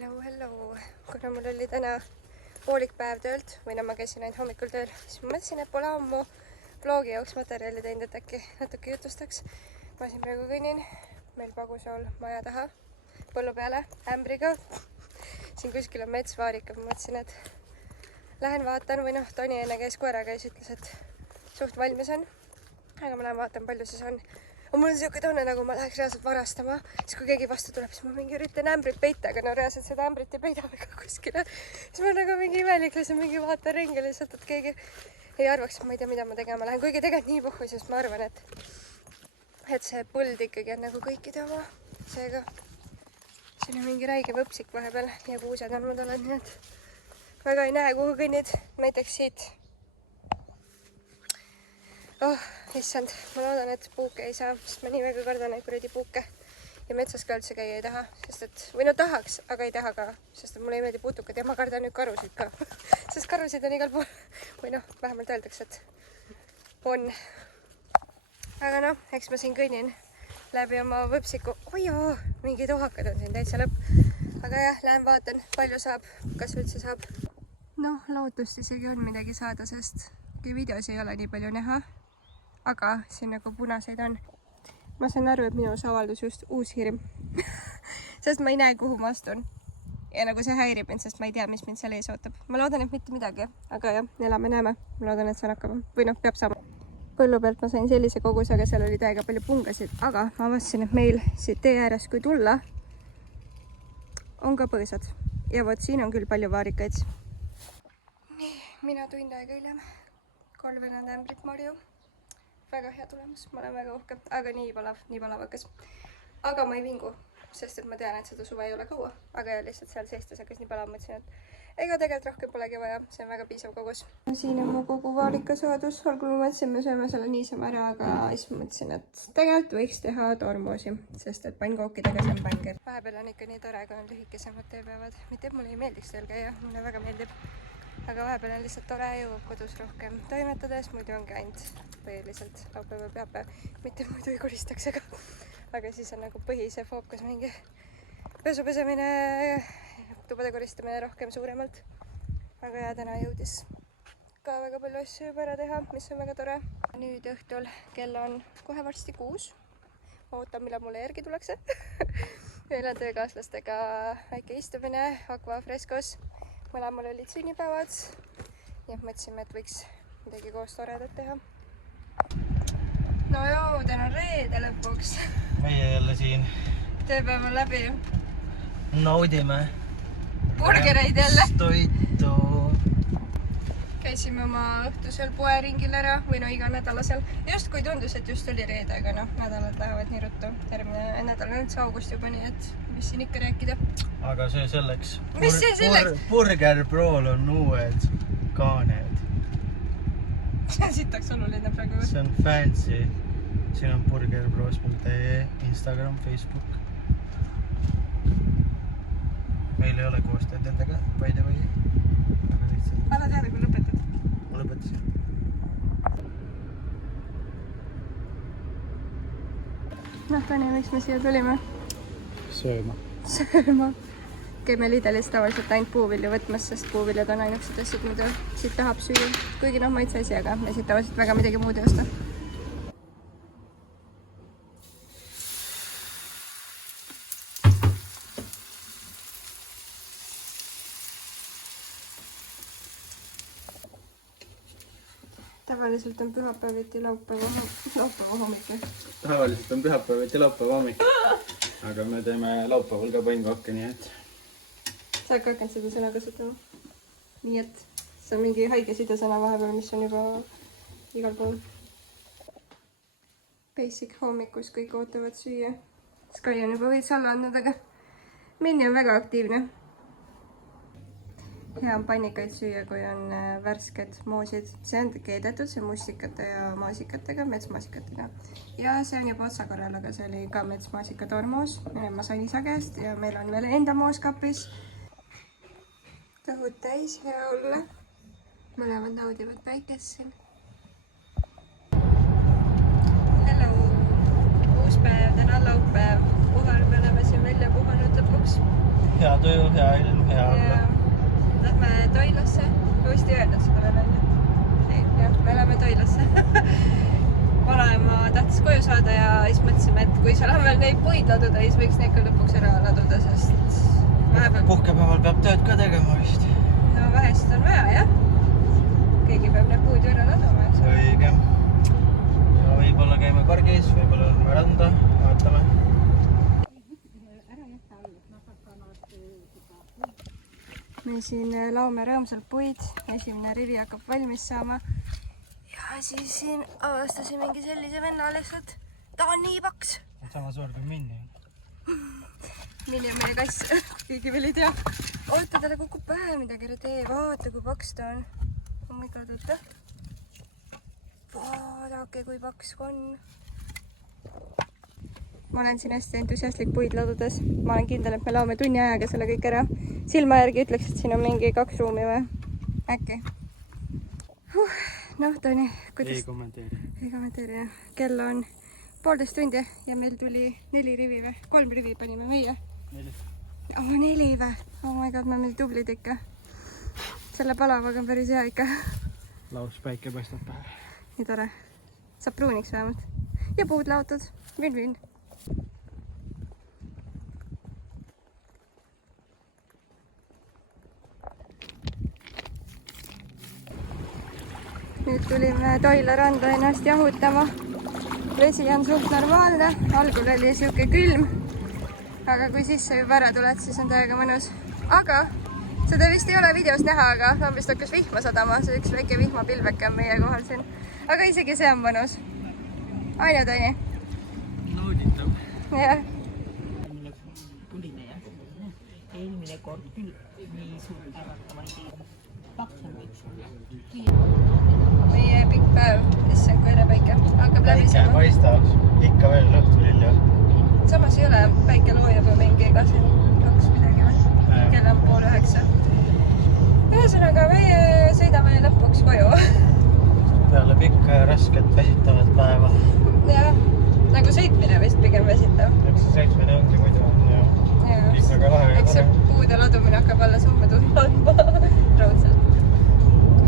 Hello. Kuna mul oli täna poolik päev töölt või no ma käisin ainult hommikul tööl, siis ma mõtlesin, et pole ammu vlogi jaoks materjali teinud, et äkki natuke jutustaks. Ma siin praegu kõnnin meil Pagusool maja taha põllu peale ämbriga. Siin kuskil on mets vaarika, ma mõtlesin, et lähen vaatan või noh, Toni enne käis koeraga ja ütles, et suht valmis on. Aga ma lähen vaatan, palju siis on. Mul on siuke tunne, nagu ma läheks reaalselt varastama, siis kui keegi vastu tuleb, siis ma mingi üritan ämbrit peita, aga no reaalselt seda ämbrit ei peida väga kuskile. Siis ma nagu mingi imelik lihtsalt mingi vaatan ringi lihtsalt, et keegi ei arvaks, et ma ei tea, mida ma tegema lähen. Kuigi tegelikult nii puhku, sest ma arvan, et see põld ikkagi on nagu kõikide oma. Seega siin on mingi räige võpsik vahepeal ja kuused on madalad, nii et väga ei näe, kuhu kõnnid. Näiteks siit. Oh, issand, ma loodan, et puuke ei saa, sest ma nii väga kardan neid kuradi puuke ja metsas ka üldse käia ei taha, sest et, või no tahaks, aga ei taha ka, sest et mulle ei meeldi putukad ja ma kardan nüüd karusid ka, sest karusid on igal pool, või noh, vähemalt öeldakse, et on. Aga noh, eks ma siin kõnnin läbi oma võpsiku, ojoo, mingid ohakad on siin täitsa lõpp, aga jah, lähen vaatan, palju saab, kas üldse saab. Noh, lootust isegi on midagi saada, sest videos ei ole nii palju näha. Aga siin nagu punaseid on. Ma sain aru, et minus avaldus just uus hirm. Sest ma ei näe, kuhu ma astun. Ja nagu see häirib mind, sest ma ei tea, mis mind seal ees ootab. Ma loodan, et mitte midagi. Aga jah, elame-näeme. Ma loodan, et saan hakkama. Või noh, peab saama. Põllu pealt ma sain sellise koguse, aga seal oli täiega palju pungasid. Aga ma avastasin, et meil siit tee ääres, kui tulla, on ka põõsad. Ja vot siin on küll palju vaarikaid. Nii, mina tund aega hiljem. 3 ämbrit marju. Väga hea tulemus, ma olen väga uhke, aga nii palavakas. Aga ma ei vingu, sest et ma tean, et seda suve ei ole kaua. Aga lihtsalt seal seistes hakkas nii palav, mõtlesin, et ega tegelikult rohkem polegi vaja, see on väga piisav kogus. Siin on mu kogu vaarikasaadus, algul ma mõtlesin, me sööme selle niisama ära, aga siis mõtlesin, et tegelikult võiks teha tormusi, sest et pannkookidega see on pänger. Vahepeal on ikka nii tore, kui on lühikesemad tööpäevad. Mitte, et mulle ei meeldiks tööl käia, mulle väga meeldib. Aga vahepeal on lihtsalt tore, jõuab kodus rohkem toimetades, muidu ongi ainult põhiliselt laupäeva peapäev. Mitte muidu ei koristaks, aga siis on nagu põhise fookus mingi pesu pesemine, tubade koristamine rohkem suuremalt. Aga ja täna jõudis ka väga palju asju juba ära teha, mis on väga tore. Nüüd õhtul kell on kohe varsti 6. Ma ootan, millal mulle järgi tullakse. Meil on töökaaslastega väike istumine Aqua Frescos. Mõlemal olid sünnipäevad ja mõtlesime, et võiks midagi koos toredat teha. No joo, täna on reede lõpuks. Meie jälle siin. Tööpäev on läbi. Naudime. Burgereid jälle. Toitu. Käisime oma õhtusel poeringil ära või no iga nädalasel. Just kui tundus, et just oli reede, aga noh, nädalad lähevad nii ruttu. Järgmine nädal on üldse august juba nii, et mis siin ikka rääkida. Aga see selleks. Mis see selleks? Burger Prool on uued kaaned. See on sitaks oluline praegu. See on fancy. Siin on burgerpros.ee, Instagram, Facebook. Meil ei ole koostööd nendega, by the way. Ala teada, kui lõpetad. Ma lõpetasin. Noh, Tani, miks me siia tulime? Sööma. Käime Lidlis tavaliselt ainult puuvilju võtmas, sest puuviljad on ainukesed asjad, mida siit tahab süüa. Kuigi noh, maitse asi, aga me siit tavaliselt väga midagi muud ei osta. Tavaliselt on pühapäeviti laupäeva hommik. Tavaliselt on pühapäeviti laupäeva hommik. Aga me teeme laupäeval ka pannkooke, nii et... Sa ka hakanud seda sõna kasutama? Nii et see on mingi haige sidesõna vahepeal, mis on juba igal pool. Basic hommikus kõik ootavad süüa. Sky on juba veits alla andnud, aga Minni on väga aktiivne. Hea on pannikaid süüa, kui on värsked moosid. See on keedetud, see mustikate ja maasikatega, metsmaasikatega. Ja see on juba otsakorral, aga see oli ka metsmaasika tormoos. Ma sain isa käest ja meil on veel enda moos kapis. Tõhud täis, hea olla. Mõlemad naudivad päikest siin. Hello! Uus päev, täna laupäev. Puhal me oleme siin välja puhanud lõpuks. hea tuju, hea ilm, hea olla. Lähme Toilasse. Ma vist ei öelnud seda veel enne. Ei, jah, me läheme Toilasse. Vanaema tahtis koju saada ja siis mõtlesime, et kui seal on veel neid puid laduda, siis võiks neid ka lõpuks ära laduda, sest vahepeal... Puhkepäeval peab tööd ka tegema vist. No vähest on vaja, jah. Keegi peab need puud ju ära laduma, eks. Õige. Ja võib-olla käime pargis, võib-olla lähme randa, vaatame. Me siin laome rõõmsalt puid, esimene rivi hakkab valmis saama. Ja siis siin avastasin mingi sellise venna lihtsalt. Ta on nii paks. Sama suur kui Minni. Minni on meie kass. Keegi veel ei tea. Oota, talle kukub pähe midagi ära tee. Vaata, kui paks ta on. Oh my god, oota. Vaadake, kui paks on. Ma olen siin hästi entusiastlik puid ladudes. Ma olen kindel, et me laome tunni ajaga selle kõik ära. Silma järgi ütleks, et siin on mingi 2 ruumi või? Äkki? Noh, Toni, kuidas... Ei kommenteeri. Ei kommenteeri, jah. Kell on 1,5 tundi ja meil tuli 4 rivi või? 3 rivi panime meie. 4. 4 või? Oh my god, me oleme tublid ikka. Selle palavaga on päris hea ikka. Laus päike paistab pähe. Nii tore. Saab pruuniks vähemalt. Ja puud laotud. Vin-vin. Nüüd tulime Toila randa ennast jahutama. Vesi on suht normaalne, algul oli siuke külm, aga kui sisse juba ära tuled, siis on täiega mõnus. Aga seda vist ei ole videos näha, aga lambist hakkas vihma sadama, see üks väike vihmapilveke on meie kohal siin. Aga isegi see on mõnus. Aina, Toni? Nauditav. Jah. Tuline jah. Eelmine kord küll nii suur äratama ei teinud. 2 on üks. Meie pikk päev, issand kui ere päike, hakkab läbi Päike saama. paistab, ikka veel õhtulil ja. Samas ei ole, päike loojab ju mingi 22 midagi või? Kell on 8:30. Ühesõnaga, meie sõidame lõpuks koju. Peale pikka ja rasket väsitavat päeva. Jah, nagu sõitmine vist pigem väsitav. Eks see sõitmine ongi muidu on ja kõik väga lahe ja eks see tore. puude ladumine hakkab alles homme tundma andma raudselt.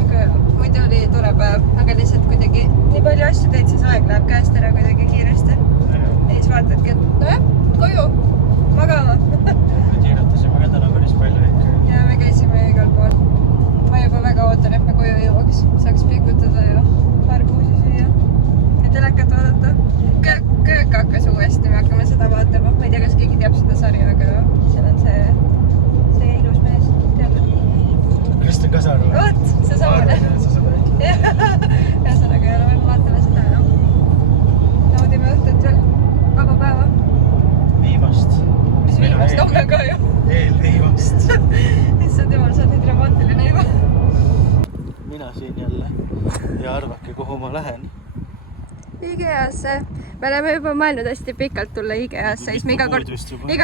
Aga muidu oli tore päev, aga lihtsalt kuidagi nii palju asju teed, siis aeg läheb käest ära kuidagi kiiresti. Ja siis vaatadki, et nojah, koju, magama. Me tiirutasime ka täna päris palju ikka. Ja me käisime igal pool. Ma juba väga ootan, et me koju jõuaks. Saaks pikutada ja arbuusi süüa. Ja telekat vaadata. Köök hakkas uuesti, me hakkame seda vaatama. Ma ei tea, kas keegi teab seda sarja, aga seal on see ilus mees. Kristjan Kasaru. Oot, see samane. Ühesõnaga, me vaatame seda ja naudime õhtut veel. Vaba päeva. Viimast. Mis viimast? Homme ka ju. Eelviimast. Issand jumal, sa oled nii dramaatiline juba. Mina siin jälle. Ja arvake, kuhu ma lähen. IKEA-sse. Me oleme juba mõelnud hästi pikalt tulla IKEA-sse, siis me iga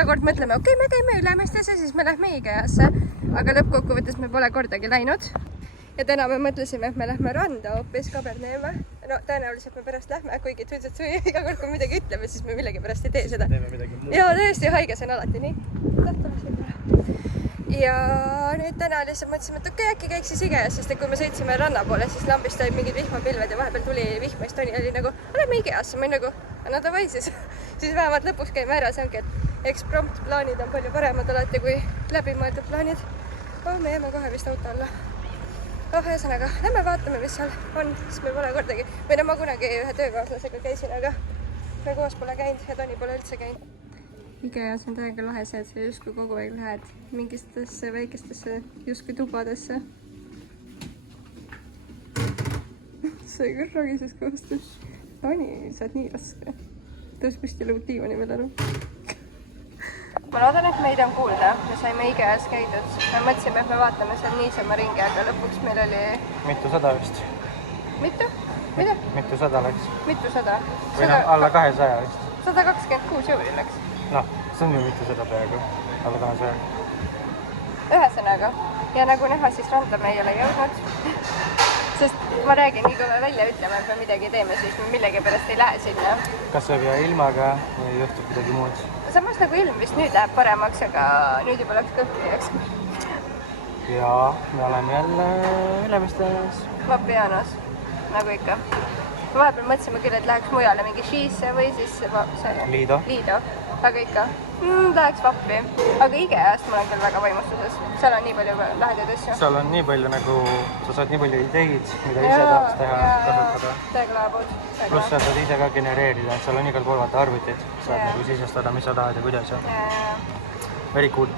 kord mõtleme, okei, me käime Ülemistesse, siis me lähme IKEA-sse. Aga lõppkokkuvõttes me pole kordagi läinud. Ja täna me mõtlesime, et me lähme randa hoopis Kaberneeme. No tõenäoliselt me pärast lähme, kuigi tundus, et iga kord, kui midagi ütleme, siis me millegi pärast ei tee seda. Ja tõesti haiges on alati nii. Ja nüüd täna lihtsalt mõtlesime, et okei, äkki käiks siis IKEA-s, sest kui me sõitsime ranna poole, siis lambist olid mingid vihmapilved ja vahepeal tuli vihma, siis Toni oli nagu, lähme IKEA-sse, ma olin nagu, no davai siis. Siis vähemalt lõpuks käime ära, see ongi, et eksprompt plaanid on palju paremad alati kui läbimõeldud plaanid. Me jääme kohe vist auto alla. Ühesõnaga, lähme vaatame, mis seal on, siis me pole kordagi. Või no ma kunagi ühe töökaaslasega käisin, aga me koos pole käinud ja Toni pole üldse käinud. IKEA-s on täiega lahe see, et sa justkui kogu aeg lähed mingistesse väikestesse justkui tubadesse. See küll ragises kõvasti. Toni, sa oled nii raske. Tõus püsti lõud diivani peal ära. Ma loodan, et meid on kuulda. Me saime IKEA-s käidud. Me mõtlesime, et me vaatame seal niisama ringi, aga lõpuks meil oli... Mitu sada vist? Mitu? Mida? Mitu sada läks? Mitu sada? Või no, alla 200 vist. 126 euri läks. Noh, see on ju mitu sada peaaegu. Alla 200. Ühesõnaga. Ja nagu näha, siis randa me ei ole jõudnud. Sest ma räägin, nii kui me välja ütleme, et me midagi teeme, siis me millegi pärast ei lähe sinna. Kas see või ilmaga või juhtub midagi muud? samas nagu ilm vist nüüd läheb paremaks, aga nüüd juba läks kõhkujaks. ja me oleme jälle Ülemistes. Vapianas, nagu ikka. Vahepeal mõtlesime küll, et läheks mujale mingi Šiisse või siis Liido. Aga ikka läheks Vappi. Aga IKEA-st ma olen küll väga vaimustuses. Seal on nii palju lahedaid asju. seal on nii palju nagu, sa saad nii palju ideid, mida ise tahaks teha, kasutada. Täiega laabud. pluss sa saad ise ka genereerida, seal on igal pool vaata arvutid, saad nagu sisestada, mis sa tahad ja kuidas ja very cool.